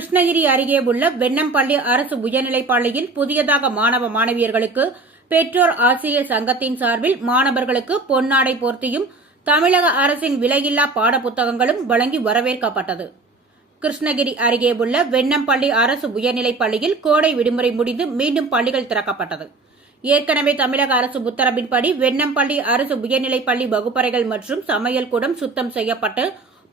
கிருஷ்ணகிரி அருகே உள்ள வெண்ணம்பள்ளி அரசு உயர்நிலைப் பள்ளியில் புதியதாக மாணவ மாணவியர்களுக்கு பெற்றோர் ஆசிரியர் சங்கத்தின் சார்பில் மாணவர்களுக்கு பொன்னாடை போர்த்தியும் தமிழக அரசின் விலையில்லா பாடப்புத்தகங்களும் வழங்கி வரவேற்கப்பட்டது. கிருஷ்ணகிரி அருகே உள்ள வெண்ணம்பள்ளி அரசு உயர்நிலைப் பள்ளியில் கோடை விடுமுறை முடிந்து மீண்டும் பள்ளிகள் திறக்கப்பட்டது. ஏற்கனவே தமிழக அரசு உத்தரவின்படி வெண்ணம்பள்ளி அரசு உயர்நிலைப் பள்ளி வகுப்பறைகள் மற்றும் சமையல் கூடம் சுத்தம் செய்யப்பட்டு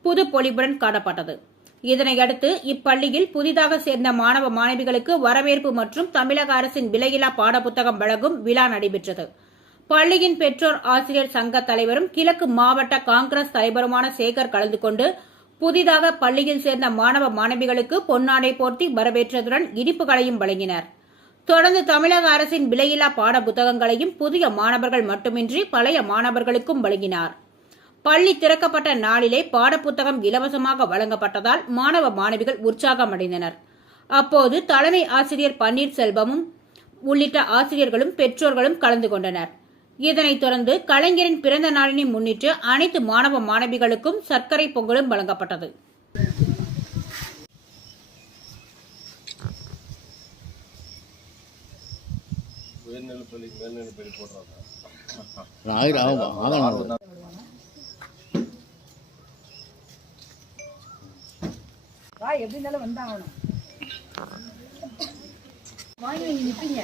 புது பொலிவுடன் காணப்பட்டது. இதனையடுத்து இப்பள்ளியில் புதிதாக சேர்ந்த மாணவ மாணவிகளுக்கு வரவேற்பு மற்றும் தமிழக அரசின் விலையில்லா பாடப்புத்தகம் வழங்கும் விழா நடைபெற்றது. பள்ளியின் பெற்றோர் ஆசிரியர் சங்க தலைவரும் கிழக்கு மாவட்ட காங்கிரஸ் தலைவருமான சேகர் கலந்து கொண்டு புதிதாக பள்ளியில் சேர்ந்த மாணவ மாணவிகளுக்கு பொன்னாடை போர்த்தி வரவேற்றதுடன் இனிப்புகளையும் வழங்கினர். தொடர்ந்து தமிழக அரசின் விலையில்லா பாட புத்தகங்களையும் புதிய மாணவர்கள் மட்டுமின்றி பழைய மாணவர்களுக்கும் வழங்கினார். பள்ளி திறக்கப்பட்ட நாளிலே பாடப்புத்தகம் இலவசமாக வழங்கப்பட்டதால் மாணவ மாணவிகள் உற்சாகமடைந்தனர். அப்போது தலைமை ஆசிரியர் பன்னீர்செல்வமும் உள்ளிட்ட ஆசிரியர்களும் பெற்றோர்களும் கலந்து கொண்டனர். இதனைத் தொடர்ந்து கலைஞரின் பிறந்த நாளினை முன்னிட்டு அனைத்து மாணவ மாணவிகளுக்கும் சர்க்கரை பொங்கலும் வழங்கப்பட்டது. உயர்நிலைப்பள்ளி மேல்நிலைப்பள்ளி போடுறாங்க. வா எப்படி இருந்தாலும் வந்தாகணும். வாங்கி நீங்க நிப்பீங்க.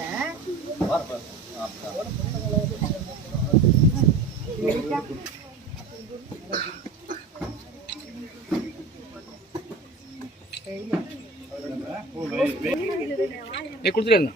கொடுத்துருங்க